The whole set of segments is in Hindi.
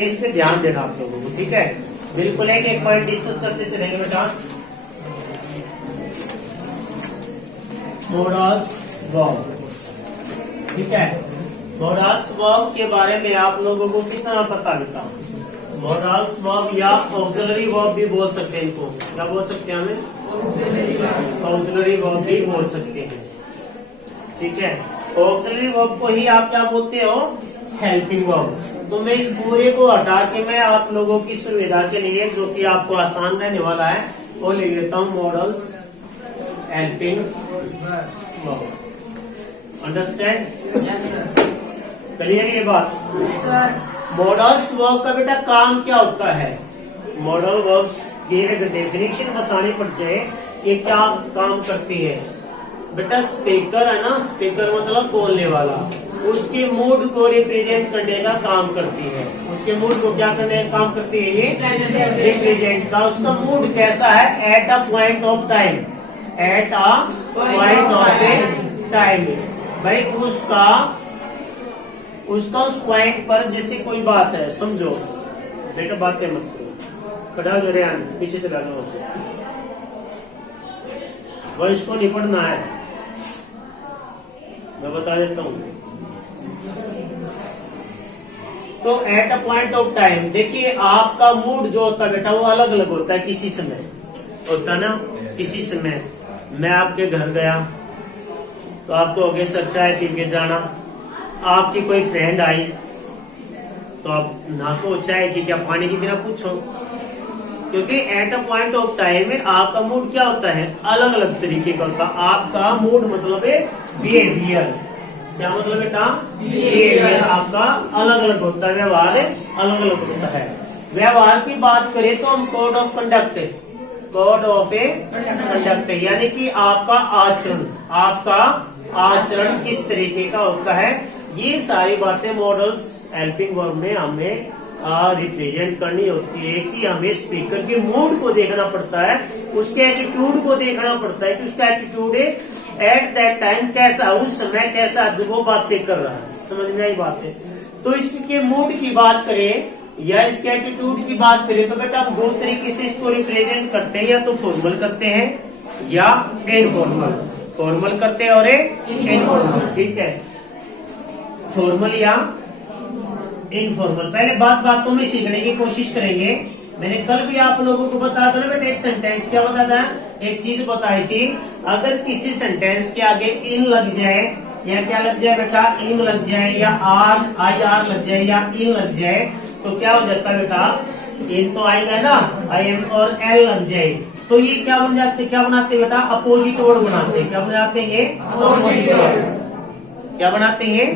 करेंगे, इस पे ध्यान देना आप लोगों को, ठीक है। बिल्कुल एक पॉइंट डिस्कस करते चलेंगे बेटा। मोडल्स वर्ब, ठीक है। मोडल्स वर्ब के बारे में आप लोगों को कितना पता बेटा? मोडल्स वर्ब या ऑक्सिलरी वर्ब भी बोल सकते हैं इनको। क्या बोल सकते हैं हमें? ऑक्सिलरी वर्ब भी बोल सकते हैं, ठीक है। ऑक्सिलरी वर्ब को ही आप क्या बोलते हो? Helping verb. तो मैं इस पूरे को हटा के मैं आप लोगों की सुविधा के लिए, जो कि आपको आसान रहने वाला है, वो लिख देता हूँ models helping verb. Understand? Clear ये बात? मॉडल्स वर्ब का बेटा काम क्या होता है? मॉडल वर्ब की डेफिनेशन बतानी पड़ जाए, ये क्या काम करती है बेटा? स्पीकर है ना, स्पीकर मतलब बोलने वाला, उसके मूड को रिप्रेजेंट करने का काम करती है। उसके मूड को क्या करने का काम करती है? ये रिप्रेजेंट का। उसका मूड कैसा है? At a point of time, at a point of A time. भाई उसका उस पॉइंट पर जैसे कोई बात है, समझो बेटा, बातें मत करो, खड़ा हो जाए, पीछे चला जाओ, वंश को निपटना है, मैं बता देता हूँ। तो at a point of time, देखिए आपका मूड जो होता है बेटा वो अलग अलग होता है। किसी समय होता है ना, किसी समय मैं आपके घर गया तो आपको हो गया सर चाय पी के जाना। आपकी कोई फ्रेंड आई तो आप ना को चाय की क्या पानी की बिना पूछो, क्योंकि at a point of time में आपका मूड क्या होता है? अलग अलग तरीके का होता है। आपका मूड मतलब है बिहेवियर। क्या मतलब बेटा? बिहेवियर आपका अलग अलग होता है, व्यवहार अलग अलग होता है। व्यवहार की बात करें तो हम code of conduct, code of A conduct, यानी कि आपका आचरण, आपका आचरण किस तरीके का होता है, ये सारी बातें मॉडल्स हेल्पिंग वर्ब में हमें रिप्रेजेंट करनी होती है। कि हमें स्पीकर के मूड को देखना पड़ता है, उसके एटीट्यूड को देखना पड़ता है कि उसका एटीट्यूड एट दैट टाइम कैसा, उस समय कैसा जो वो बातें कर रहा है। समझ में आई बात है? तो इसके मूड की बात करें या इसके एटीट्यूड की बात करें तो बेटा हम दो तरीके से इसको रिप्रेजेंट करते हैं, या तो फॉर्मल करते हैं या इनफॉर्मल। फॉर्मल करते हैं और इनफॉर्मल, ठीक है। फॉर्मल या इनफॉर्मल, पहले बातों में सीखने की कोशिश करेंगे। मैंने कल भी आप लोगों को बताया था ना बेटा, एक सेंटेंस क्या बताया था, एक चीज बताई थी, अगर किसी सेंटेंस के आगे इन लग जाए या क्या लग जाए बेटा, इन लग जाए, या IR लग जाए या इन लग जाए, तो क्या हो जाता है बेटा? इन तो आएगा ना, IM और L लग जाए तो ये क्या बन जाते, क्या बनाते बेटा? अपोजिट वर्ड बनाते। क्या बनाते हैं? Opposite word. क्या बनाते हैं?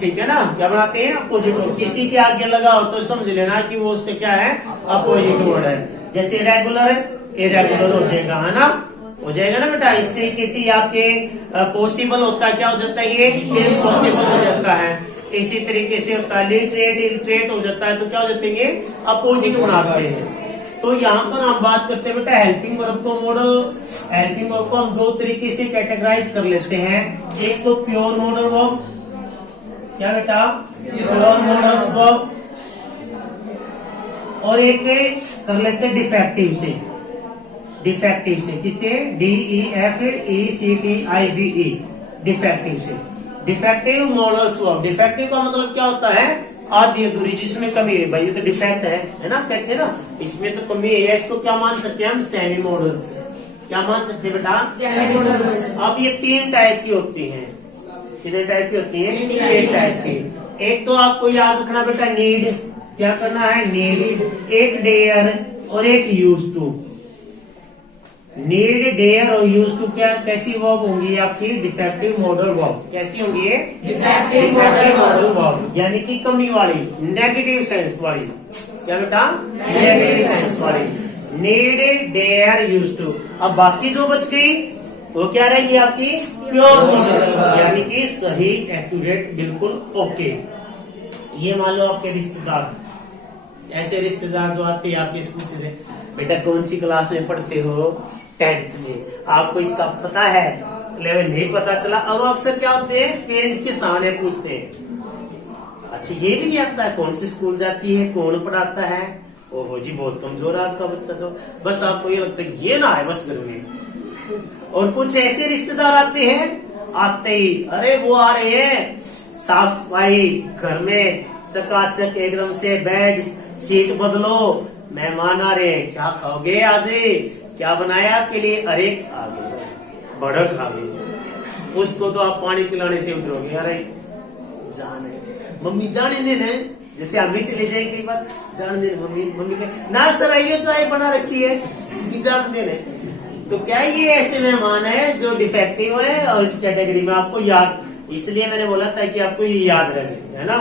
ठीक है ना, क्या बनाते हैं? Opposite word. किसी के आगे लगा हो तो समझ लेना कि वो उसका क्या है? अपोजिट वर्ड है। जैसे रेगुलर इरेगुलर हो जाएगा, है ना, हो जाएगा ना बेटा। इस तरीके से आपके पॉसिबल होता है, क्या हो जाता है? ये इम्पॉसिबल हो जाता है। इसी तरीके से होता है लिटरेट इलिटरेट हो जाता है, तो क्या हो जाते हैं? अपोजिट बनाते हैं। तो यहाँ पर हम बात करते हैं बेटा हेल्पिंग वर्ब को। मॉडल हेल्पिंग वर्ब को हम दो तरीके से कैटेगराइज कर लेते हैं। एक तो प्योर मॉडल वर्ब, क्या बेटा? प्योर मॉडल्स वर्ब, और एक कर लेते हैं डिफेक्टिव से। डिफेक्टिव से किसे? DEFECTIVE, डिफेक्टिव से। Defective models verb. डिफेक्टिव का मतलब क्या होता है? आधी अधूरी, जिसमें कमी है। भाई ये तो डिफेक्ट है ना, कहते हैं ना, इसमें तो कमी है, इसको क्या मान सकते हैं हम? Semi models. क्या मान सकते हैं बेटा? Semi models. अब ये तीन टाइप की होती हैं। कितने टाइप की होती है? तीन टाइप की। एक तो आपको याद रखना बेटा नीड, क्या करना है? नीड, एक डेयर और एक यूज टू। नीड, डेयर और यूज टू क्या कैसी वर्ब होंगी आपकी? Defective modal verb. कैसी होंगी? डिफेक्टिव मॉडल वर्ब, यानी कि कमी वाली, नेगेटिव सेंस वाली। क्या बेटा? नेगेटिव सेंस वाली। Need, dare, used to. अब बाकी जो बच गई वो क्या रहेगी आपकी? प्योर मॉडल, यानी कि सही, एक्यूरेट, बिल्कुल ओके। ये मान लो आपके रिश्तेदार, ऐसे रिश्तेदार जो आते हैं आपके स्कूल से, बेटा कौन सी क्लास में पढ़ते हो? 10th में। आपको इसका पता है, 11 नहीं पता चला, और अक्सर क्या होते हैं पेरेंट्स के सामने पूछते हैं, अच्छा ये भी नहीं आता है कौन सी स्कूल जाती है, कौन पढ़ाता है? ओहो जी बहुत कमजोर है आपका बच्चा तो, बस आपको ये लगता है ये ना आए बस घर में। और कुछ ऐसे रिश्तेदार आते हैं, आते ही अरे वो आ रहे हैं, साफ सफाई घर में चकाचक एकदम से, बेड शीट बदलो, मेहमान आ रहे हैं, क्या खाओगे आज, क्या बनाया आपके लिए? अरे खा गए, बड़ा खा गए। उसको तो आप पानी पिलाने से उतरोगे, अरे जाने मम्मी जाने देना, जैसे हम भी चले जाए कई बार, जान देने मम्मी, मम्मी के ना सर आइयो चाय बना रखी है कि जान देने। तो क्या ये ऐसे मेहमान है जो डिफेक्टिव है और इस कैटेगरी में आपको याद, इसलिए मैंने बोला था कि आपको ये याद रह जाए, है ना,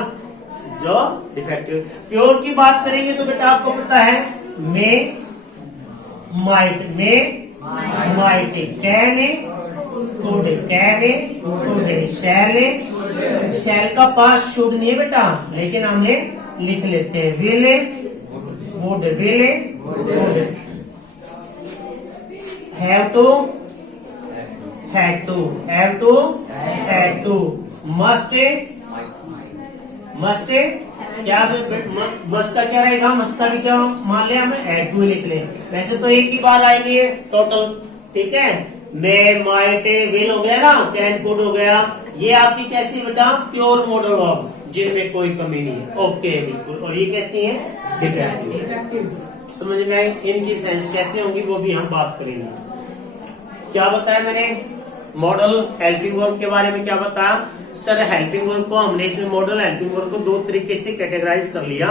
जो डिफेक्टिव। प्योर की बात करेंगे तो बेटा आपको पता है may might, may might, can could, can could, shall, shall का पास शुड नहीं है बेटा, लेकिन हमें लिख लेते हैं, will would, will would, have to, had to, have to, had to, must, must क्या, मस्ट का क्या रहेगा, मस्ट का भी क्या मान लिया हमें, हैड टू लिख ले। वैसे तो एक ही बार आएगी टोटल, ठीक है, मे माइट विल हो गया ना, कैन कुड हो गया, ये आपकी कैसी बेटा प्योर मॉडल वर्ब, जिनमें कोई कमी नहीं है, ओके बिल्कुल। और ये कैसी है डिफेक्टिव, समझ में आई? इनकी सेंस कैसे होंगी वो भी हम बात करेंगे। क्या बताया मैंने मॉडल हेल्पिंग वर्ब के बारे में, क्या बताया सर? हेल्पिंग वर्ब को हमने इसमें मॉडल हेल्पिंग वर्ब को दो तरीके से कैटेगराइज कर लिया,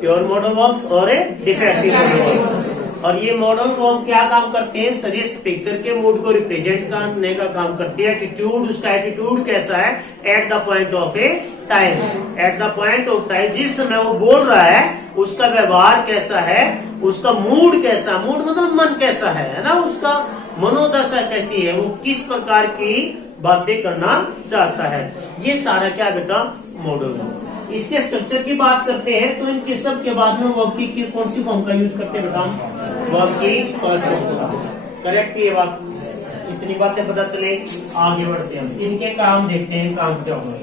प्योर मॉडल वर्ब्स और डिफेक्टिव मॉडल वर्ब्स। और ये मॉडल वर्ब क्या काम करते हैं सर? ये स्पीकर के मूड को रिप्रेजेंट करने का काम करती है। एटीट्यूड, उसका एटीट्यूड कैसा है at the point of A time, at the point of time, जिस समय वो बोल रहा है उसका व्यवहार कैसा है, उसका मूड कैसा, मूड मतलब मन कैसा है ना, उसका मनोदशा कैसी है, वो किस प्रकार की बातें करना चाहता है, ये सारा क्या बेटा मॉडल है। इसके स्ट्रक्चर की बात करते हैं तो इनके सब के बाद में वर्ब की कौन सी फॉर्म का यूज करते हैं बेटा? वर्ब की फर्स्ट फॉर्म का। करेक्ट ये बात, इतनी बातें पता चले, आगे बढ़ते हैं, इनके काम देखते हैं, काम क्या होगा।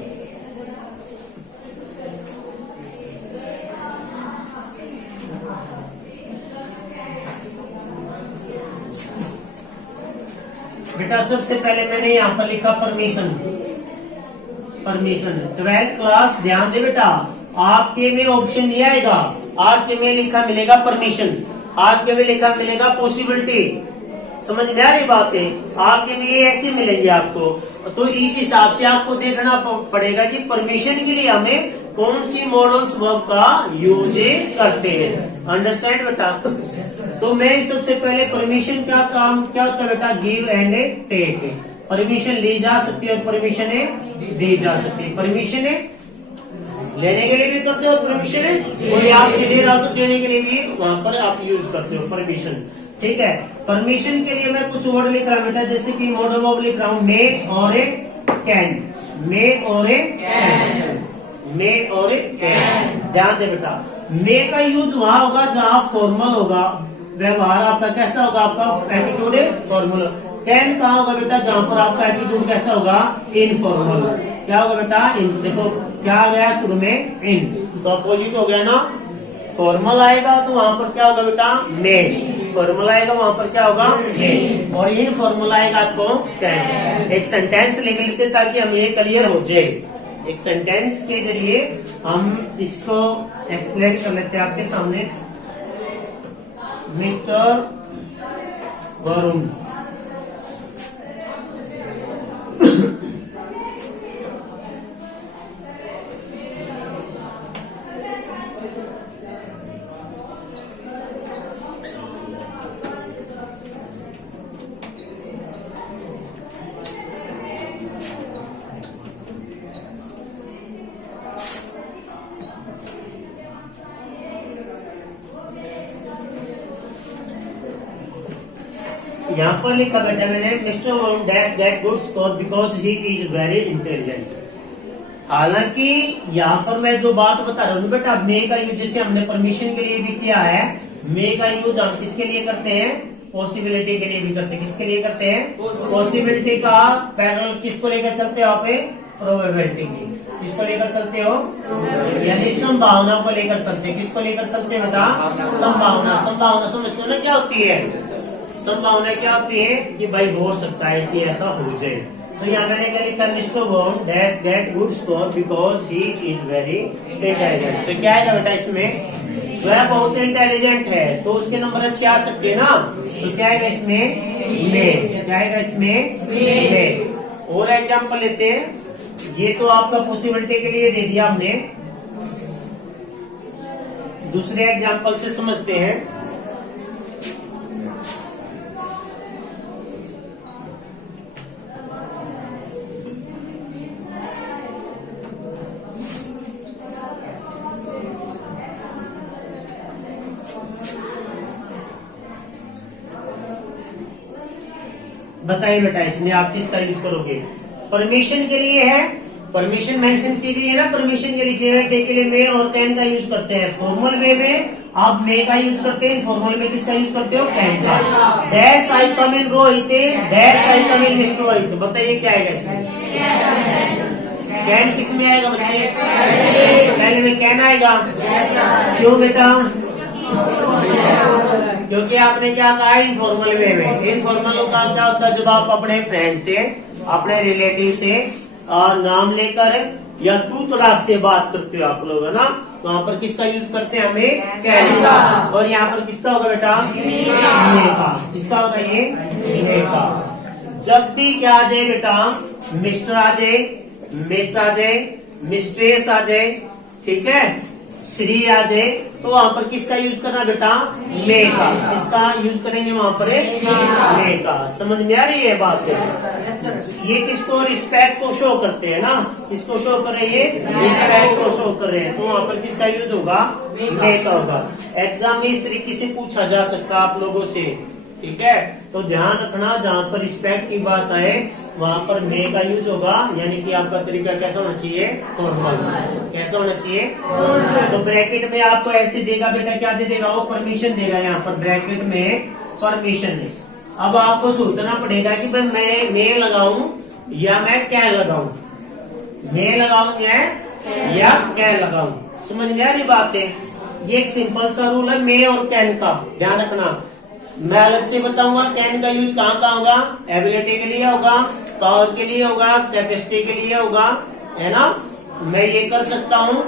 बेटा सबसे पहले मैंने यहाँ पर लिखा परमिशन, परमिशन 12th क्लास, ध्यान दे बेटा, आपके में ऑप्शन ये आएगा, आपके में लिखा मिलेगा परमिशन, आपके में लिखा मिलेगा पॉसिबिलिटी, समझ में आ रही बात है? आपके में ये ऐसे मिलेंगे आपको, तो इस हिसाब से आपको देखना पड़ेगा कि परमिशन के लिए हमें कौन सी मॉडल्स वर्ब का यूज करते हैं। अंडरस्टैंड बेटा? तो मैं सबसे पहले परमिशन क्या काम क्या होता है बेटा? गिव एंड टेक, परमिशन ली जा सकती है और परमिशन दी जा सकती है। परमिशन लेने के लिए भी करते हो परमिशन, कोई आपसे ले रहा हो तो देने के लिए भी वहां पर आप यूज करते हो परमिशन, ठीक है। परमिशन के लिए मैं कुछ वर्ड लिख रहा हूं बेटा, जैसे कि मॉडल वर्ब लिख रहा हूं मे और ए कैन, मे और ए कैन, मे और ए कैन। ध्यान दे बेटा, मे का यूज वहां होगा जहां फॉर्मल होगा, व्यवहार आपका कैसा होगा, आपका एटीट्यूड फॉर्मल। कैन कहाँ होगा बेटा? जहां पर आपका एटीट्यूड कैसा होगा, इनफॉर्मल। क्या होगा बेटा? इन। देखो क्या आ गया शुरू में, इन, तो अपोजिट हो गया ना, फॉर्मल आएगा तो वहां पर क्या होगा बेटा? मे। फॉर्मल आएगा वहां पर क्या होगा? मे। और इनफॉर्मल आएगा आपको कैन। एक सेंटेंस लिख लेते ताकि हमें ये क्लियर हो जाए, एक सेंटेंस के जरिए हम इसको एक्सप्लेन कर लेते हैं आपके सामने। मिस्टर वरुण यहाँ पर लिखा बेटा मैंने, mister Varun dash get good score because he is very intelligent. हालांकि यहाँ पर मैं जो बात बता रहा हूँ बेटा, मे का यूज जैसे हमने परमिशन के लिए भी किया है, मे का यूज हम किसके लिए करते हैं? पॉसिबिलिटी के लिए भी करते हैं। किसके लिए करते हैं? पॉसिबिलिटी का पैरेलल किसको लेकर चलते हैं? यहाँ पे प्रोबेबिलिटी की। किसको लेकर चलते हो, यानी संभावना को लेकर चलते। किसको लेकर चलते हैं बेटा, संभावना। संभावना समझते हो ना क्या होती है, संभावना क्या होती है कि भाई हो सकता है कि ऐसा हो जाए। तो यहाँ मैंने क्या लिखा, mister bond dash get good score because he is very intelligent. तो क्या है बेटा इसमें, वह बहुत इंटेलिजेंट है तो उसके नंबर अच्छे आ सकते हैं ना। तो क्या है इसमें, में। क्या है इसमें, में। और एग्जाम्पल लेते हैं, ये तो आपका पॉसिबिलिटी के लिए दे दिया हमने, दूसरे एग्जाम्पल से समझते हैं। बताइए बेटा इसमें आप किसका यूज करोगे, परमिशन के लिए है, परमिशन मेंशन की गई है ना, परमिशन के लिए के लिए मे और कैन का यूज करते हैं। फॉर्मल वे में आप मे का यूज करते हैं, इनफॉर्मल में किसका यूज करते हो, कैन का। Dash I come in Rohit, dash I come in mister Rohit. बताइए क्या आएगा इसमें, कैन किस में आएगा बच्चे, पहले में कैन आएगा। क्यों बेटा, क्योंकि आपने क्या कहा, इनफॉर्मल वे में। इनफॉर्मल का क्या होता है, जब आप अपने फ्रेंड से, अपने रिलेटिव से नाम लेकर या तू तड़ाक से बात करते हो आप लोग, है ना, वहाँ पर किसका यूज करते हैं, हमें कैन का। और यहाँ पर किसका होगा बेटा, मे का। किसका होगा ये, मे का। जब भी क्या आ जाए बेटा, मिस्टर आ जाए, मिस आ जाए, मिस्ट्रेस आ जाए, ठीक है, श्री आ जाए, तो वहां पर किसका यूज करना बेटा, मे का। किसका यूज करेंगे वहां पर, मे का। समझ में आ रही है बात से। ये किसको, रिस्पेक्ट को शो करते हैं ना, किसको शो कर रहे हैं, रिस्पेक्ट को शो कर रहे हैं, तो वहां पर किसका यूज होगा, मे का होगा। एग्जाम में इस तरीके से पूछा जा सकता है आप लोगों से, ठीक है। तो ध्यान रखना, जहाँ पर रिस्पेक्ट की बात आए वहां पर मे का यूज होगा, यानी कि आपका तरीका कैसा होना चाहिए, फॉर्मल। कैसा होना चाहिए, तो ब्रैकेट में आपको ऐसे देगा बेटा, क्या दे देगा, वो परमिशन देगा, यहाँ पर ब्रैकेट में परमिशन है। अब आपको सोचना पड़ेगा कि भाई मैं मे लगाऊं या मैं कैन लगाऊं, मे लगाऊं या कैन लगाऊं। समझ में आ रही बात है, ये एक सिंपल सा रूल है मे और कैन का, ध्यान रखना। मैं अलग से बताऊंगा कैन का यूज कहाँ कहाँ होगा, एबिलिटी के लिए होगा, पावर के लिए होगा, कैपेसिटी के लिए होगा, है ना। मैं ये कर सकता हूँ,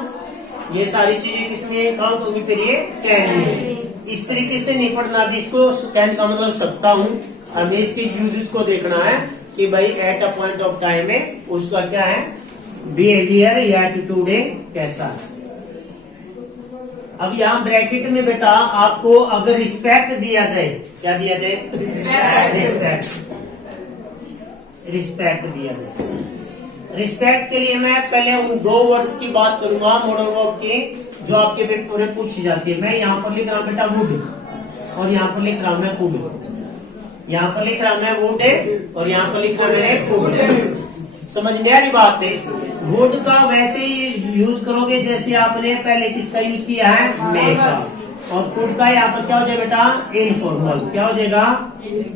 ये सारी चीजें किसमें काउंट होगी, फिर ये कैन में। इस तरीके से नहीं पढ़ना, जिसको कैन का मतलब सकता हूँ, हमें इसके यूजेस को देखना है कि भाई at a point of time में उसका क्या है, बिहेवियर या एटीट्यूड है कैसा है। अब यहाँ ब्रैकेट में बेटा आपको अगर रिस्पेक्ट दिया जाए, क्या दिया जाए, रिस्पेक्ट दिया जाए। रिस्पेक्ट के लिए मैं पहले उन दो वर्ड्स की बात करूंगा, मॉडल वर्ब की, जो आपके पेपर में पूछी जाती है। मैं यहाँ पर लिख रहा हूँ बेटा वुड, और यहाँ पर लिख रहा हूँ मैं कुड। यहाँ पर लिख रहा हूँ मैं वुड और यहाँ पर लिखा मैंने कुड। समझ में आ रही बात है। वुड का वैसे ही यूज करोगे जैसे आपने पहले किसका यूज किया है, मे का। और कुड का यहाँ पर क्या हो जाएगा बेटा, इनफॉर्मल। क्या हो जाएगा,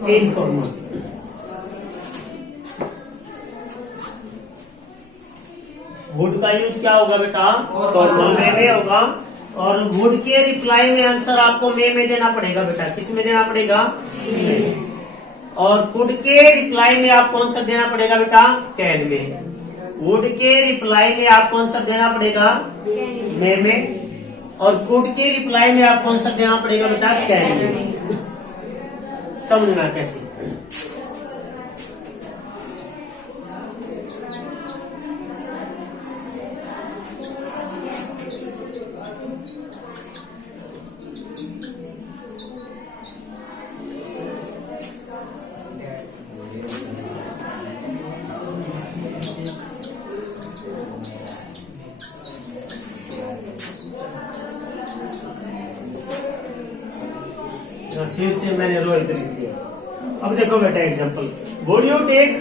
इनफॉर्मल। वुड का यूज क्या होगा बेटा, फॉर्मल वे में होगा। और वुड के रिप्लाई में आंसर आपको मे में देना पड़ेगा बेटा, किस में देना पड़ेगा, और कुड के रिप्लाई में आपको आंसर देना पड़ेगा बेटा, कैन में। वुड के रिप्लाई में आपको आंसर देना पड़ेगा मे में, और कुड के रिप्लाई में आपको आंसर देना पड़ेगा बेटा, कैन में। समझना कैसे। फिर से मैंने रोहित लिख दिया। अब देखो बेटा example, would you take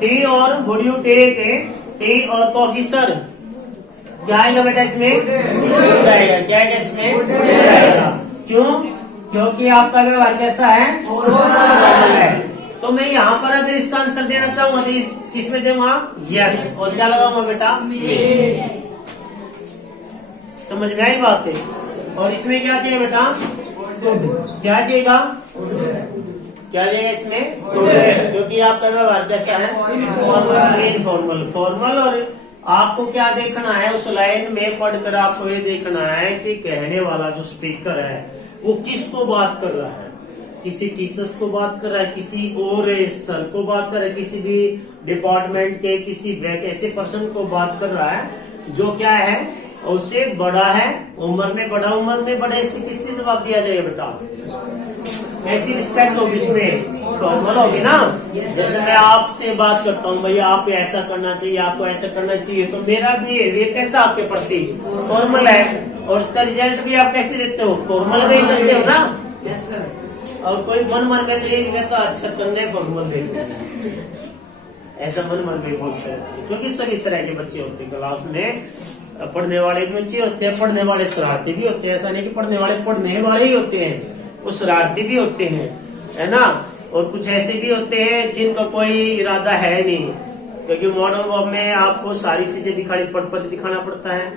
tea और वुड यू टेक टी और कॉफी सर। क्या आएगा बेटा इसमें, आएगा। क्या आएगा इसमें, क्यों, क्योंकि आपका व्यवहार कैसा है, फॉर्मल है। तो तो मैं यहाँ पर अगर इसका आंसर देना चाहूंगा तो किस में दूंगा? यस। और क्या लगाऊंगा बेटा? समझ में आई बात है? और इसमें क्या चाहिए बेटा? क्या चाहिएगा? क्या चाहिए इसमें? क्योंकि आपका व्यवहार कैसा है? Formal, informal, formal. और आपको क्या देखना है उस लाइन में पढ़कर? आपको ये देखना है कि कहने वाला जो स्पीकर है वो किसको बात कर रहा है। किसी टीचर्स को बात कर रहा है, किसी और सर को बात कर रहा है, किसी भी डिपार्टमेंट के किसी ऐसे पर्सन को बात कर रहा है जो क्या है उससे बड़ा है उम्र में, बड़ा उम्र में, बड़े से किससे जवाब दिया जाए बेटा? ऐसी रिस्पेक्ट होगी, इसमें फॉर्मल होगी ना। जैसे मैं आपसे बात करता हूँ, भैया आप ऐसा करना चाहिए, आपको ऐसा करना चाहिए, तो मेरा बिहेवियर कैसा आपके प्रति? फॉर्मल है। और उसका रिजल्ट भी आप कैसे देते हो? फॉर्मल में ही करते हो ना। Yes sir. और कोई मन मन में तो ये नहीं कहता अच्छा करने फॉर्मल देते, ऐसा मन मन में बोलते हैं। क्योंकि सभी तरह के बच्चे होते हैं क्लास में। पढ़ने वाले बच्चे होते हैं, पढ़ने वाले शरारती भी होते हैं। ऐसा नहीं कि पढ़ने वाले ही होते हैं, वो शरारती भी होते हैं, है ना। और कुछ ऐसे भी होते हैं जिनका कोई इरादा है नहीं, क्योंकि मॉडल वर्क में आपको सारी चीजें दिखाना पड़ता है,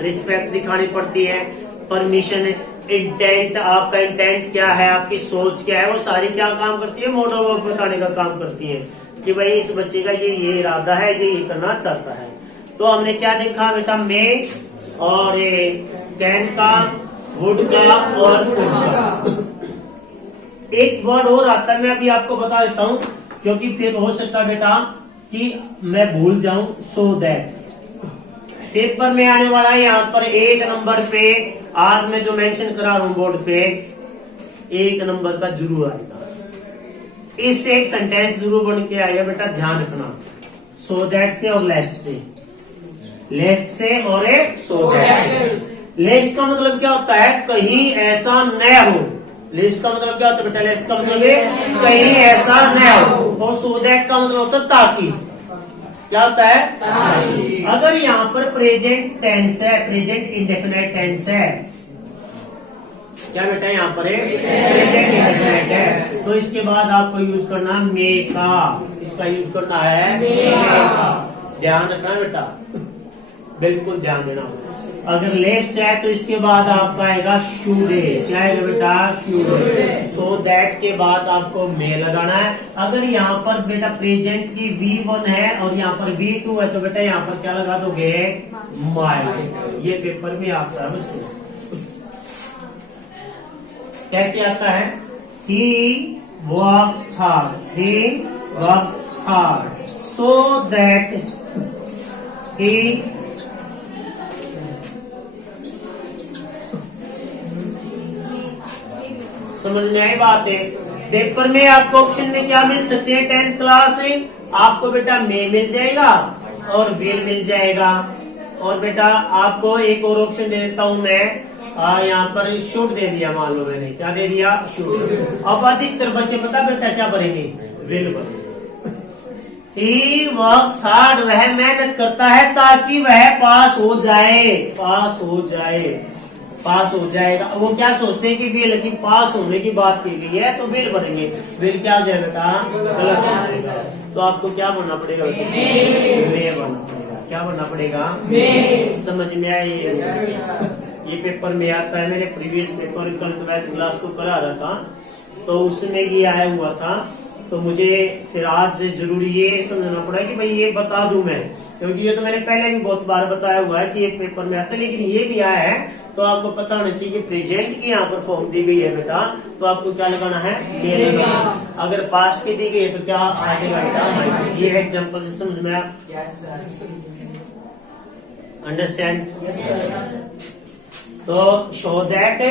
रिस्पेक्ट दिखानी पड़ती है, परमिशन, इंटेंट, आपका इंटेंट क्या है, आपकी सोच क्या है, वो सारी क्या काम करती है? मॉडल वर्क बताने का काम करती है कि भाई इस बच्चे का ये इरादा है, ये करना चाहता है। तो हमने क्या देखा बेटा? मे और कैन का, वुड का और कुड का। एक वर्ड और आता है, मैं अभी आपको बता देता हूँ, क्योंकि फिर हो सकता है बेटा कि मैं भूल जाऊं। सो दैट पेपर में आने वाला है। यहाँ पर 1 नंबर पे आज मैं जो मेंशन करा रहा हूं बोर्ड पे, 1 नंबर का जरूर आएगा। इससे एक सेंटेंस जरूर बन के आएगा बेटा, ध्यान रखना। सो दैट से और लेस्ट से, लेस्ट से और सो दैट से। लेस्ट का मतलब क्या होता है? कहीं ऐसा न हो। लेस्ट का मतलब क्या होता है बेटा? लेस्ट का मतलब कहीं ऐसा न हो। और सो दैट का मतलब होता है ताकि। क्या होता है? अगर यहाँ पर प्रेजेंट टेंस है, प्रेजेंट इंडेफिनाइट टेंस है, क्या बेटा यहाँ पर प्रेजेंट इंडेफिनाइट है, तो इसके बाद आपको यूज करना मे का। इसका यूज करना है मे का। ध्यान रखना बेटा, बिल्कुल ध्यान देना। अगर लेस्ट है तो इसके बाद आपका आएगा शुड। क्या आएगा बेटा? शुड। सो दैट के बाद आपको मे लगाना है। अगर यहाँ पर बेटा प्रेजेंट की V1 है और यहाँ पर V2 है तो बेटा यहाँ पर क्या लगा दोगे? माई। ये पेपर में आता है बच्चों। कैसे आता है? He works hard, he works hard so that he समझ में आई बात है? पेपर में आपको ऑप्शन में क्या मिल सकते हैं? 10th क्लास है, आपको बेटा मे मिल जाएगा और विल मिल जाएगा। और बेटा आपको एक और ऑप्शन दे देता हूं मैं, यहाँ पर शुड दे दिया, मान लो मैंने क्या दे दिया? शुड। अब अधिकतर बच्चे पता बेटा क्या भरेंगे? विल भरेंगे। ही वर्क्स हार्ड, वह मेहनत करता है ताकि वह पास हो जाए, पास हो जाए, पास हो जाएगा। वो क्या सोचते हैं कि विल की पास होने की बात की गई है तो विल भरेंगे। विल क्या हो जाएगा बेटा? गलत हो जाएगा। तो आपको क्या बनना पड़ेगा? मे बनना पड़ेगा। क्या बनना पड़ेगा? समझ में आए? ये पेपर में आता है। मैंने प्रीवियस पेपर कल 12th क्लास को करा रहा था तो उसमें ये आया हुआ था, तो मुझे फिर आज जरूरी ये समझना पड़ा कि भाई ये बता दूं मैं, क्योंकि ये तो मैंने पहले भी बहुत बार बताया हुआ है कि ये पेपर में आता है, लेकिन ये भी आया है तो आपको पता होना चाहिए कि प्रेजेंट की यहाँ पर फॉर्म दी गई है बेटा, तो आपको क्या लगाना है? ये लगाना। अगर पास्ट की दी गई है तो क्या आएगा बेटा? ये एग्जाम्पल से समझ में आया? अंडरस्टैंड? तो शो दैट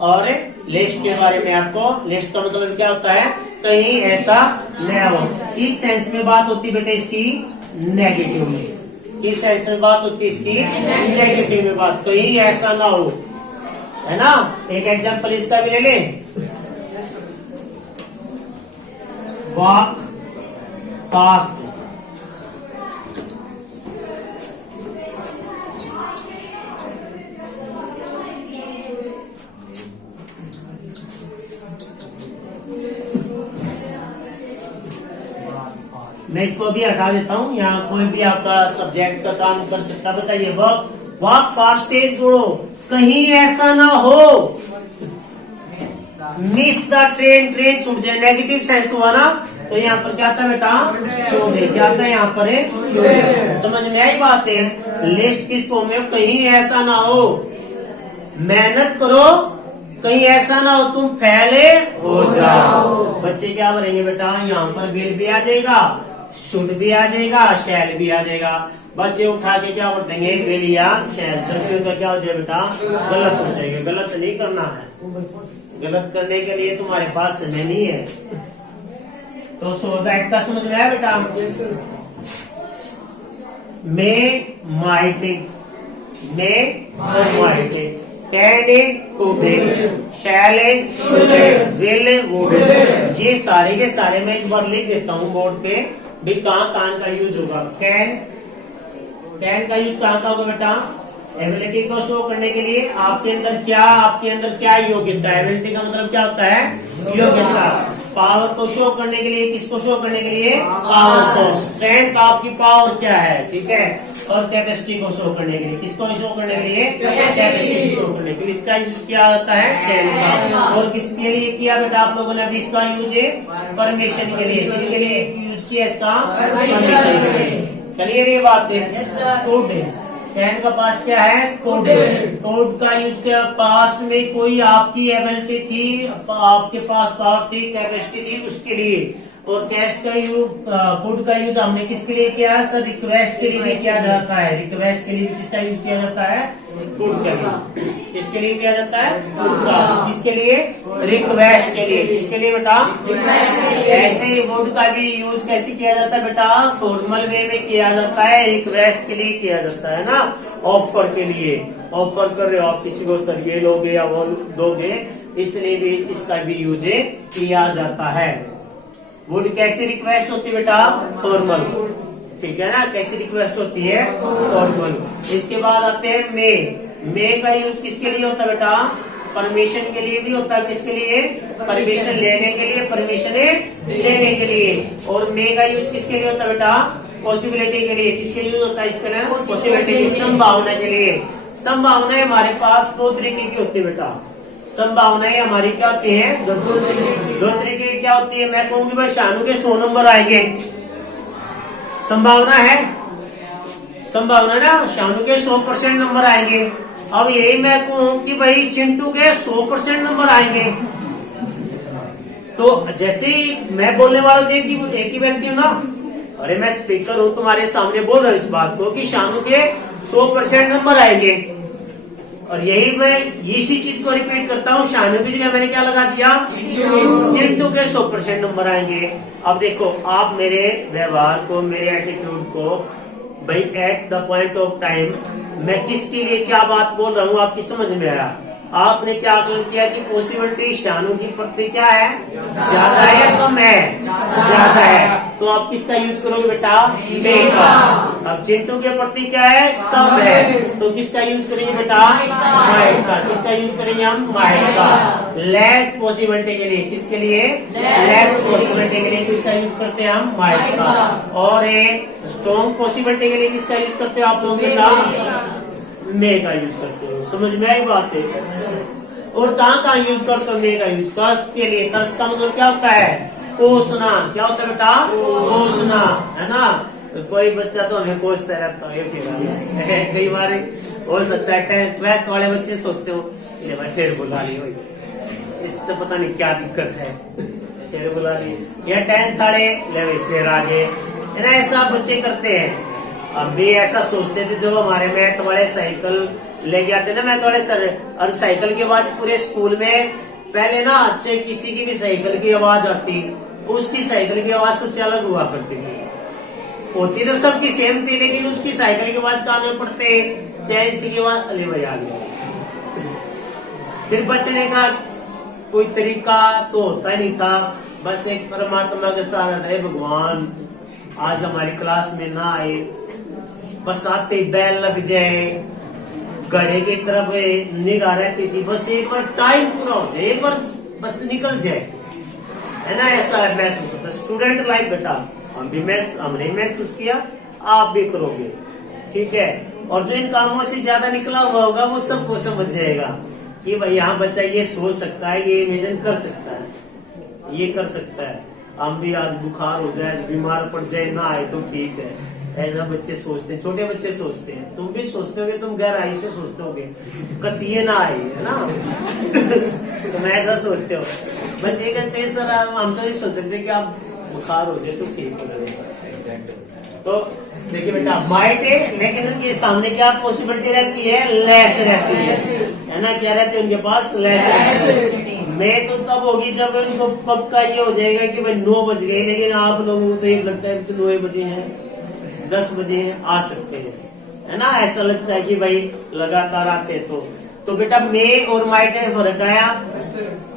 और लिस्ट के बारे में आपको, लिस्ट का मतलब क्या होता है? कहीं ऐसा न हो। किस सेंस में बात होती है बेटा इसकी? नेगेटिव में। किस सेंस में बात होती है इसकी? नेगेटिव में बात, कहीं ऐसा ना हो, है ना। एक एग्जांपल इसका भी ले लें। वॉक फास्ट, मैं इसको भी हटा देता हूँ। यहाँ कोई भी आपका सब्जेक्ट का काम कर सकता। बताइए वॉक फास्ट तेज दौड़ो, कहीं ऐसा ना हो मिस द ट्रेन, ट्रेन छूट जाए, नेगेटिव सेंस हुआ ना, तो यहाँ पर क्या था बेटा, शोधे। क्या था यहाँ पर है, शोधे। समझ में आई बात है। लिस्ट किस फॉर्म में, कहीं ऐसा ना हो, मेहनत करो, कहीं ऐसा ना हो तुम फैले हो जाओ। बच्चे क्या भरेंगे बेटा, यहाँ पर बिल भी आ जाएगा, शुड भी आ जाएगा, शैल भी आ जाएगा। बच्चे उठा के क्या भर देंगे, बिल या शैल। तो क्या हो जाए बेटा, गलत हो जाएगा। गलत नहीं करना है, गलत करने के लिए तुम्हारे पास समय नहीं है। तो सो दैट का समझ में आया बेटा। May might, can could, shall should, will would, ये सारे के सारे मैं एक बार लिख देता हूँ बोर्ड पे भी कहाँ कहाँ का यूज होगा। कैन का यूज कहाँ का होगा बेटा, एबिलिटी को शो करने के लिए आपके अंदर क्या योग्यता है। एबिलिटी का मतलब क्या होता है, योग्यता। पावर को शो करने के लिए, किसको शो करने के लिए, पावर को। स्ट्रेंथ आपकी पावर क्या है, ठीक है। और कैपेसिटी को शो करने के लिए, किसको शो करने के लिए, कैपेसिटी को शो करने के लिए। इसका यूज क्या होता है, कैन का। और किसके लिए किया बेटा आप लोगों ने अभी, इसका यूज है परमिशन के लिए। किसके लिए यूज किया इसका, परमिशन के लिए। क्लियर ये बात है। गुड, कैन का पास्ट क्या है, कोड। कोड का यूज किया, पास्ट में कोई आपकी एबिलिटी थी, आपके पास पावर थी, कैपेसिटी थी, उसके लिए। और कैस्ट का यूज, कोड का यूज हमने किसके लिए किया है सर, रिक्वेस्ट के लिए भी किया जाता है। रिक्वेस्ट के लिए किसका यूज किया जाता है, कोड का लिए। किसके लिए किया जाता है, कोड का। किसके लिए, रिक्वेस्ट के लिए। किसके लिए बेटा, ऐसे ही कोड का भी यूज कैसे किया जाता है बेटा, फॉर्मल वे में किया जाता है, रिक्वेस्ट के लिए किया जाता है ना, ऑफर के लिए। ऑफर कर रहे हो आप किसी को, सर ये लोगे या वो दोगे, इसलिए भी इसका भी यूज किया जाता है। वुड कैसी रिक्वेस्ट होती है बेटा, फॉर्मल, ठीक है ना। कैसी रिक्वेस्ट होती है, फॉर्मल। इसके बाद आते हैं मे का यूज किसके लिए होता है बेटा, परमिशन के लिए भी होता है। किसके लिए, परमिशन लेने के लिए, परमिशन देने के लिए। और मे का यूज किसके लिए होता है बेटा, पॉसिबिलिटी के लिए। किसके यूज होता है इसके लिए, पॉसिबिलिटी, संभावना के लिए। संभावनाएं हमारे पास दो तरीके की होती है बेटा। संभावनाएं हमारी क्या होती है, दो तरीके की क्या होती है। मैं कहूंगी भाई शानू के 100 नंबर आएंगे, संभावना है, संभावना ना, शानू के 100% नंबर आएंगे। अब यही मैं कहूँ कि भाई चिंटू के 100% नंबर आएंगे, तो जैसे ही मैं बोलने वाला एक ही व्यक्ति हूँ ना, अरे मैं स्पीकर हूँ तुम्हारे सामने बोल रहा हूँ इस बात को कि शानू के 100% नंबर आएंगे। और यही मैं इसी चीज को रिपीट करता हूँ, शानू की जगह मैंने क्या लगा दिया, चिंटू के 100% नंबर आएंगे। अब देखो आप मेरे व्यवहार को, मेरे एटीट्यूड को भाई at the point of time मैं किसके लिए क्या बात बोल रहा हूँ आपकी समझ में आया। आपने क्या आकलन किया कि पॉसिबिलिटी शानू की प्रति क्या है, ज्यादा है या कम है, ज्यादा है। तो आप किसका यूज करोगे बेटा, मे का। अब चिंटू के प्रति क्या है, कम है, तो किसका यूज करेंगे बेटा, माइट का। किसका यूज करेंगे हम, माइट का। लेस पॉसिबिलिटी के लिए, किसके लिए, लेस पॉसिबिलिटी के लिए किसका यूज करते हैं हम, माइट का। और एक स्ट्रॉन्ग पॉसिबिलिटी के लिए किसका यूज करते हो आप लोग बेटा, मे का यूज करते हो। समझ में आई बात है। और कहाँ यूज करते हो मे का यूज, कर्स के लिए। कर्स का मतलब क्या होता है, कोसना। क्या होता है बेटा, कोसना, है ना। तो कोई बच्चा तो हमें कोसता रहता है, कई बार हो सकता है 12th वाले बच्चे सोचते हो ये भाई फिर बुला लिए, इस तो पता नहीं क्या दिक्कत है, फिर बुला लिए। या 10th वाले ले भाई फिर आगे, है ना, ऐसा बच्चे करते हैं। अब भी ऐसा सोचते थे जब हमारे मैथ वाले साइकिल लेके आते ना, मैथ वाले सर, और साइकिल की आवाज पूरे स्कूल में पहले ना, अच्छे किसी की भी साइकिल की आवाज आती, उसकी साइकिल की आवाज सबसे अलग हुआ करती थी। होती तो सबकी सेम थी, लेकिन उसकी साइकिल की आवाज कान में पड़ते, चैन सी की आवाज अले भैया आ गया। फिर बचने का कोई तरीका तो होता ही नहीं था, बस एक परमात्मा के साथ है, भगवान आज हमारी क्लास में ना आए, बस आते बैल लग जाए, गड़े की तरफ निगाह रहती थी, बस एक बार टाइम पूरा हो जाए, एक बार बस निकल जाए, है ना। ऐसा महसूस होता है स्टूडेंट लाइफ बेटा। हमने महसूस किया, आप भी करोगे, ठीक है। और जो इन कामों से ज्यादा निकला हुआ होगा वो सबको समझ जाएगा कि भाई यहाँ बच्चा ये सोच सकता है, ये इमेजिन कर सकता है, ये कर सकता है। हम भी आज बुखार हो जाए, आज बीमार पड़ जाए, ना आए तो ठीक है, ऐसा बच्चे सोचते हैं, छोटे बच्चे सोचते हैं। तुम भी सोचते होगे, तुम गहराई से सोचते होगे कतिये ना आए, है ना। तुम ऐसा सोचते हो। बच्चे कहते हैं सर हम तो ये सोच रहे थे कि आप बुखार हो जाए तो ठीक हो जाए। तो देखिए बेटा माइट है, लेकिन उनके सामने क्या पॉसिबिलिटी रहती है, लेस रहती है ना। क्या रहती है उनके पास, लेस। मैं तो तब होगी जब उनको पक्का ये हो जाएगा कि भाई 9 बज गए, लेकिन आप लोगों को तो ये लगता है कि 9 बजे हैं, 10 बजे हैं, आ सकते हैं, है ना। ऐसा लगता है कि भाई लगातार आते तो बेटा मे और माइट में फर्क आया।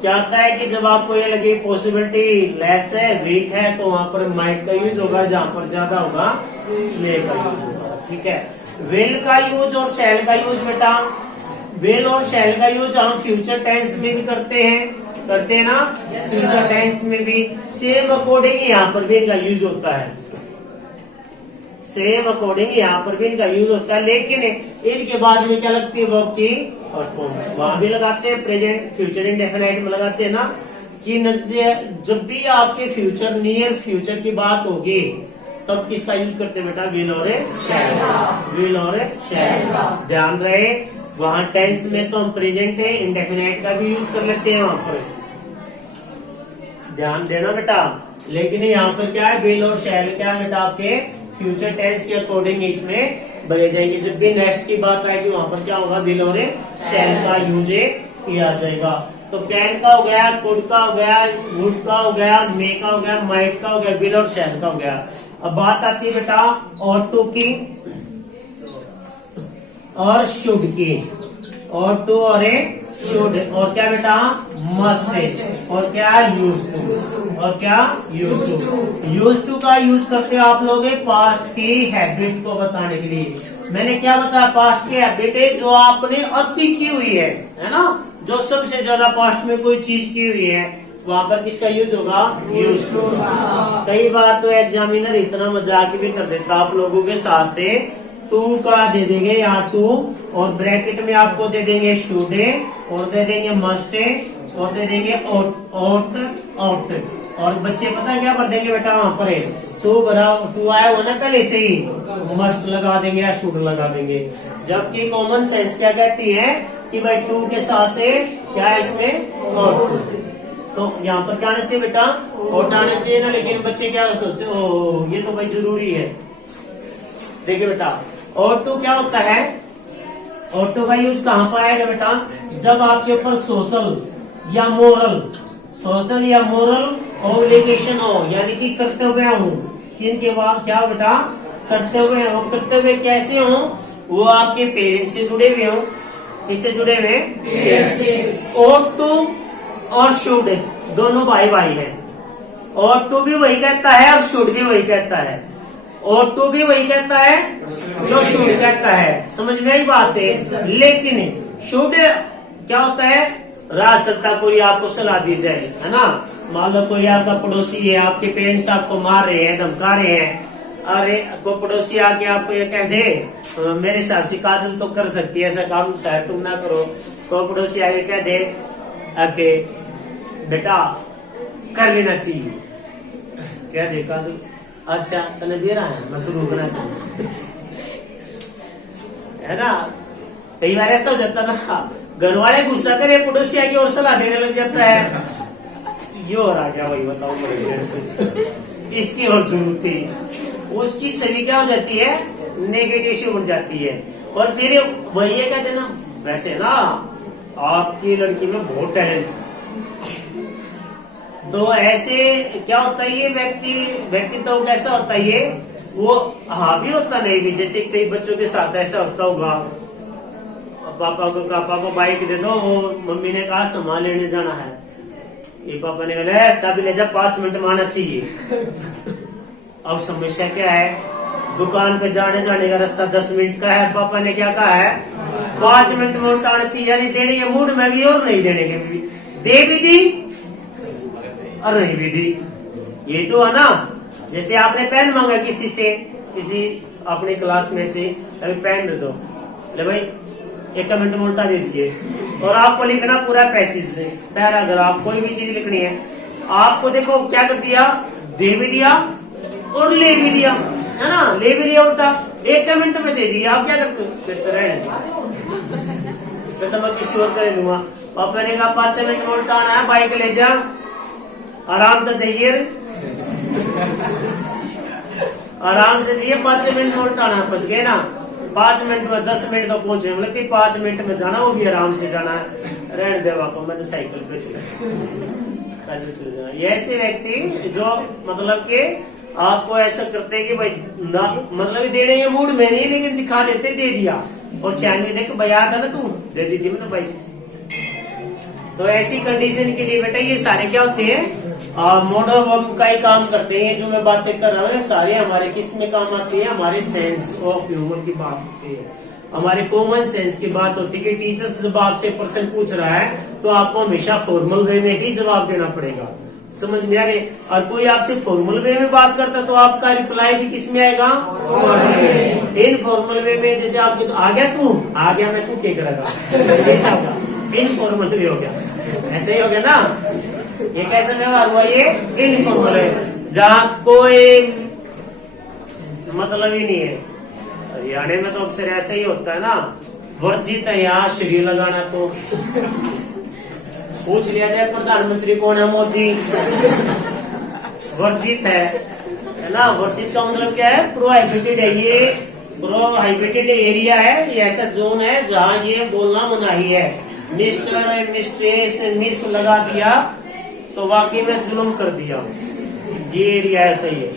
क्या होता है कि जब आपको ये लगे पॉसिबिलिटी लेस है, वीक है, तो वहां पर माइट का यूज होगा, जहां पर ज्यादा होगा मे का यूज होगा, ठीक है। विल का यूज और शैल का यूज बेटा, विल और शैल का यूज हम फ्यूचर टेंस में भी करते हैं ना, फ्यूचर टेंस में भी सेम अकॉर्डिंग यहाँ पर भी इनका यूज होता है, सेम अकॉर्डिंग यहाँ पर भी इनका यूज होता है। लेकिन इनके बाद में क्या लगती है वर्ब की और फॉर्म, वहां भी लगाते हैं, प्रेजेंट फ्यूचर इंडेफिनाइट में लगाते हैं ना। कि जब भी आपके फ्यूचर नियर फ्यूचर की बात होगी तब किसका यूज करते हैं बेटा, विल और शैल, विल और शैल। ध्यान रहे वहां टेंस में तो हम प्रेजेंट है, इंडेफिनाइट का भी यूज कर लेते हैं वहां पर, ध्यान देना बेटा। लेकिन यहाँ पर क्या है, विल और शैल क्या है बेटा, आपके फ्यूचर टेंस के अकॉर्डिंग इसमें भरे जाएंगे। जब भी नेक्स्ट की बात आएगी वहां पर क्या होगा, विल और शैल का यूज किया जाएगा। तो कैन का हो गया, कुड का हो गया, वुड का हो गया, मे का हो गया, माइट का हो गया, विल और शैल का हो गया। अब बात आती है बेटा ought to की और शुड की, ought to और शुड, और क्या बेटा मस्ट, और क्या यूज टू, और क्या यूज टू। यूज टू का यूज करते हो आप लोग पास्ट की हैबिट को बताने के लिए। मैंने क्या बताया, पास्ट की हैबिट है जो आपने अति की हुई है ना, जो सबसे ज्यादा पास्ट में कोई चीज की हुई है, वहां पर किसका यूज होगा, यूज टू। कई बार तो एग्जामिनर इतना मजाक भी कर देता आप लोगों के साथ, टू का दे देंगे यहाँ टू, और ब्रैकेट में आपको दे देंगे शुड, और दे देंगे मस्ट, और दे देंगे ought, और बच्चे पता क्या कर देंगे बेटा, वहां पर टू आया हो ना पहले से ही, मस्ट लगा देंगे या शुड लगा देंगे। जबकि कॉमन सेंस क्या कहती है कि भाई टू के साथ क्या है इसमें, ought। तो यहाँ पर क्या आना चाहिए बेटा, ought आना चाहिए ना। लेकिन बच्चे क्या सोचते हो, ये तो भाई जरूरी है। देखिए बेटा ought to क्या होता है, ought to का यूज कहाँ पर आएगा बेटा, जब आपके ऊपर सोशल या मोरल ऑब्लिगेशन हो, यानी कि कर्तव्य हो। इनके बाद क्या बेटा, कर्तव्य हो। कर्तव्य कैसे हो, वो आपके पेरेंट्स से जुड़े हुए हो। किससे जुड़े हुए, पेरेंट्स से। ought to और शुड दोनों भाई हैं। ought to भी वही कहता है और शुड भी वही कहता है। ought to भी वही कहता है जो शुड कहता है, समझ में आई बात है। लेकिन शुड क्या होता है, राह चलता कोई आपको सलाह दी जाए, है ना। मान लो कोई आपका पड़ोसी है, आपके पेरेंट्स आपको मार रहे हैं, धमका रहे हैं, अरे को पड़ोसी आके आपको ये कह दे, मेरे हिसाब से काजल तो कर सकती है ऐसा काम, शायद तुम ना करो। को पड़ोसी आके कह दे आके बेटा कर लेना चाहिए, क्या दे काजल, अच्छा तने दे रहा है, मैं तो रोकना है ना। कई बार ऐसा हो जाता ना, घर वाले गुस्सा करे, पड़ोसी आके और सलाह देने लग जाता है, ये और आ गया वही बताओ, इसकी और जरूरत थी, उसकी छवि क्या हो जाती है, नेगेटिव बन जाती है। और फिर वही ये कहते ना, वैसे ना आपकी लड़की में बहुत टैलेंट, तो ऐसे क्या होता है, ये व्यक्ति तो कैसा होता है, ये वो हाँ भी होता नहीं भी। जैसे कई बच्चों के साथ ऐसा होता होगा, पापा को बाइक दे दो, वो मम्मी ने कहा सामान लेने जाना है, ये पापा ने कहा चाबी ले जा, 5 मिनट में आना चाहिए। अब समस्या क्या है, दुकान पे जाने का रास्ता 10 मिनट का है, पापा ने क्या कहा है 5 मिनट में उठाना चाहिए, यानी देने के मूड में भी और नहीं देने के भी, दे भी दी और नहीं भी दी, ये तो है ना। जैसे आपने पेन मांगा किसी से, किसी अपने क्लासमेट से, अभी पेन दे दो, ले भाई 1 मिनट में उल्टा दे दीजिए, और आपको लिखना पूरा पैसेज से पैराग्राफ, कोई भी चीज लिखनी है। आपको देखो क्या कर दिया, दे भी दिया और ले भी दिया, है ना, ले भी लिया उल्टा, 1 मिनट में दे दिया। आप क्या करते हो, फिर तो रहने फिर तो मैं किसी और कर लूंगा। और मैंने कहा 5 मिनट में उल्टा आना है, बाइक ले जा, आराम तो चाहिए, आराम से चाहिए, 5 मिनट में उल्टा आना, फंस गए ना। 5 मिनट में 10 मिनट तो पहुंचे, मतलब 5 मिनट में जाना, वो भी आराम से जाना है, रहने दे को, मैं तो साइकिल पे चले जाना। ये ऐसे व्यक्ति जो मतलब कि आपको ऐसा करते हैं कि भाई ना, मतलब देने के मूड में नहीं, लेकिन दिखा देते दे दिया, और शायद में देख भैया था ना तू दे दी थी, मतलब भाई। तो ऐसी कंडीशन के लिए बेटा ये सारे क्या होते हैं, मॉडल वर्ब का ही काम करते हैं। जो मैं बातें कर रहा हूँ सारे हमारे किस में काम आते हैं, हमारे सेंस ऑफ ह्यूमर की बात होती है, हमारे कॉमन सेंस की बात होती है। कि टीचर्स जब आपसे प्रश्न पूछ रहा है तो आपको हमेशा फॉर्मल वे में ही जवाब देना पड़ेगा, समझ में आ रहे। और कोई आपसे फॉर्मल वे में बात करता तो आपका रिप्लाई भी किस में आएगा, इनफॉर्मल वे में। जैसे आपके तो आ गया तू, आ गया मैं, तू क्या करेगा, इनफॉर्मल वे हो गया, ऐसे ही हो गया ना। ये कैसा व्यवहार हुआ, ये इनफॉर्मल है, जहाँ कोई मतलब ही नहीं है। हरियाणा में तो अक्सर ऐसा ही होता है ना, वर्जित है यहाँ शरीर लगाना। तो पूछ लिया जाए प्रधानमंत्री कौन है, मोदी, वर्जित है ना। वर्जित का मतलब क्या है, प्रोहिबिटेड है, ये प्रोहिबिटेड एरिया है, ये ऐसा जोन है जहाँ ये बोलना मनाही है। मिस्टर मिस्ट्रेस मिस लगा दिया तो वाकई में जुल्म कर दिया, ये एरिया ऐसा ही है।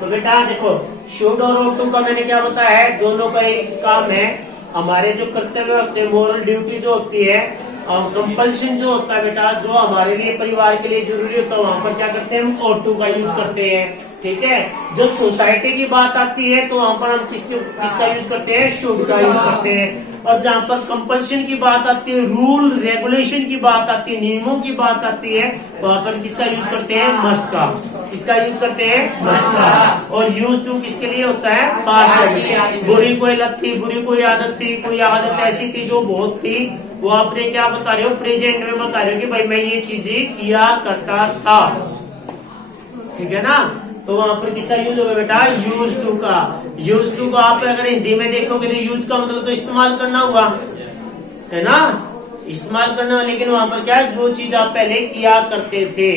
तो बेटा देखो, शुड और ought to का मैंने क्या बताया है, दोनों का एक काम है। हमारे जो कर्तव्य होते हैं, मोरल ड्यूटी जो होती है, और कंपल्शन जो होता है बेटा, जो हमारे लिए परिवार के लिए जरूरी होता है, वहाँ पर क्या करते हैं, हम ought to का यूज करते हैं, ठीक है। जब सोसाइटी की बात आती है तो वहाँ पर हम किसका यूज करते हैं, शुड का यूज करते हैं। और जहाँ पर कंपल्शन की बात आती है, रूल रेगुलेशन की बात आती है, नियमों की बात आती है, वहाँ पर किसका यूज करते हैं, मस्ट का। किसका यूज करते हैं, मस्ट का। और यूज टू किसके लिए होता है, पास्ट। बुरी कोई लत थी, बुरी कोई आदत थी, कोई आदत ऐसी थी जो बहुत थी, वो आपने क्या बता रहे हो, प्रेजेंट में बता रहे हो कि भाई मैं ये चीजें किया करता था, ठीक है ना। तो वहां पर किसका यूज होगा बेटा, यूज टू का। यूज टू को आप अगर हिंदी में देखोगे तो यूज का मतलब तो इस्तेमाल करना हुआ, है ना, इस्तेमाल करना। लेकिन वहां पर क्या है, जो चीज आप पहले किया करते थे।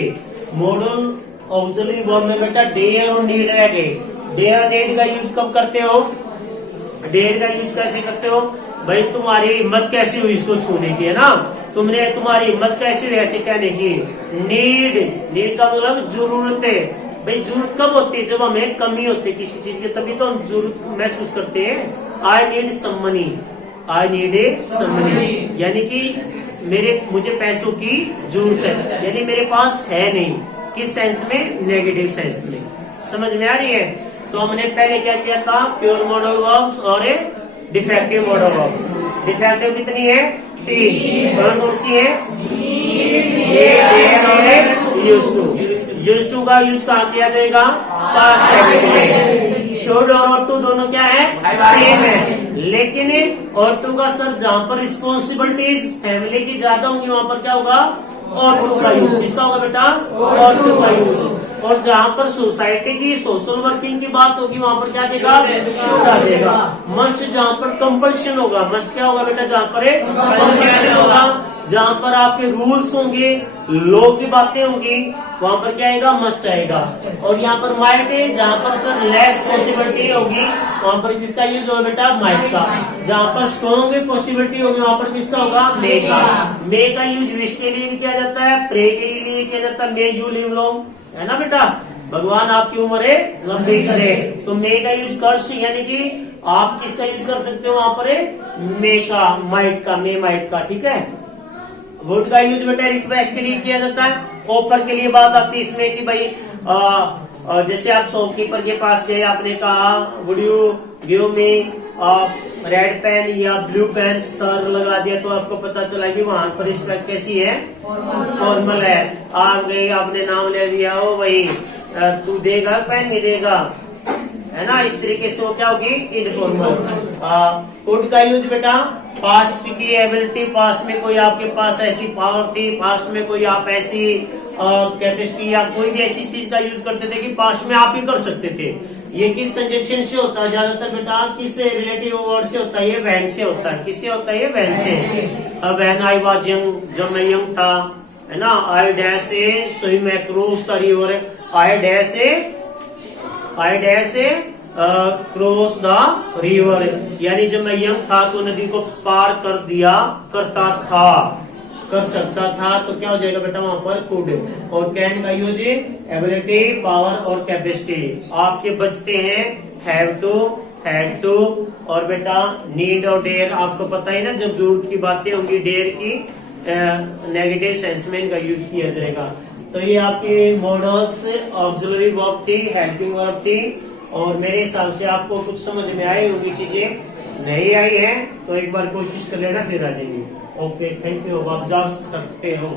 मॉडल ऑक्सिलरी वर्ब में बेटा डेयर और नीड रह गए। डेयर नीड का यूज कब करते हो, डेयर का यूज कैसे करते हो, भाई तुम्हारी हिम्मत कैसी हुई इसको छूने की, है ना, तुम्हारी हिम्मत कैसी हुई ऐसे कहने की। नीड का मतलब जरूरत है। भाई जरूरत कब होती है, जब हमें कमी होती है किसी चीज की, तभी तो हम जरूरत महसूस करते हैं। I need some money, I need some money, यानी कि मुझे पैसों की जरूरत है, यानी मेरे पास है नहीं। किस सेंस में, नेगेटिव सेंस में, समझ में आ रही है। तो हमने पहले क्या किया था, प्योर मॉडल वर्ब्स और डिफेक्टिव मॉडल वर्ब्स। डिफेक्टिव कितनी है, 3। कौन सी है, यूज टू। यूज टू का यूज कहाँ किया जाएगा, पास्ट टेंस में। शुड और ought to दोनों क्या है, सेम है। लेकिन ought to का सर जहाँ पर रिस्पॉन्सिबिलिटीज फैमिली की ज्यादा होंगी, वहाँ पर क्या होगा, ought to का यूज। किसका होगा बेटा, ought to का यूज। और जहाँ पर सोसाइटी की सोशल वर्किंग की बात होगी, वहाँ पर क्या देगा, शुड आ जाएगा। मस्ट जहाँ पर कंपल्शन होगा, मस्ट क्या होगा बेटा, जहाँ पर कंपल्शन होगा, जहाँ पर आपके रूल्स होंगे, लॉ की बातें होंगी, वहाँ पर क्या आएगा, मस्ट आएगा। और यहाँ पर माइट है, जहाँ पर सर लेस पॉसिबिलिटी होगी, वहाँ पर किसका यूज होगा बेटा, माइट का। जहाँ पर स्ट्रॉन्ग पॉसिबिलिटी होगी, वहाँ पर किसका होगा, मे का। मे का यूज विश के लिए भी किया जाता है, प्रे के लिए किया जाता है, मे यू लिव लॉन्ग, है ना बेटा, भगवान आपकी उम्र है लंबी करे। तो मे का यूज कर्ष, यानी कि आप किसका यूज कर सकते हो, वहाँ पर मे का, माइट का, मे माइट का, ठीक है। वुड का यूज बेटा रिक्वेस्ट के लिए किया जाता है। ऑफर के लिए बात आती है इसमें कि भाई जैसे आप शॉपकीपर के पास गए, आपने कहा would you give me red pen या ब्लू पेन, सर लगा दिया, तो आपको पता चला कि वहां पर रिस्पेक्ट कैसी है, फॉर्मल है। आप गए, आपने नाम ले दिया, ओ भाई तू देगा पेन नहीं देगा, है ना, इस तरीके से वो क्या होगी, इनफॉर्मल। कुड का यूज बेटा पास्ट की एबिलिटी, पास्ट में कोई आपके पास ऐसी पावर थी, पास्ट में कोई आप ऐसी कैपेसिटी या कोई भी ऐसी चीज का यूज करते थे कि पास्ट में आप ही कर सकते थे। ये किस कंजक्शन से होता है ज्यादातर बेटा, किस रिलेटिव वर्ड से होता है, ये वैन से होता है। किससे होता है, ये वैन से। वैन आई वाज यंग, जब मैं यंग था, है ना, I dash A swim across the river, I dash A cross the river, यानी जब मैं यंग था तो नदी को पार कर दिया करता था, कर सकता था, तो क्या हो जाएगा बेटा वहां पर कुड। और कैन का यूज एबिलिटी, पावर और कैपेसिटी। आपके बचते हैं हैव टू, हैड टू, और बेटा नीड और डेयर। आपको पता है ना, जब जरूरत की बातें होंगी डेयर की नेगेटिव सेंस में इनका यूज किया जाएगा। तो ये आपके मॉडल्स ऑक्सिलरी वर्ब थी, हेल्पिंग वर्ब थी, और मेरे हिसाब से आपको कुछ समझ में आई होंगी। चीजें नहीं आई है तो एक बार कोशिश कर लेना, फिर आ जाएंगी। ओके, थैंक यू, आप जा सकते हो।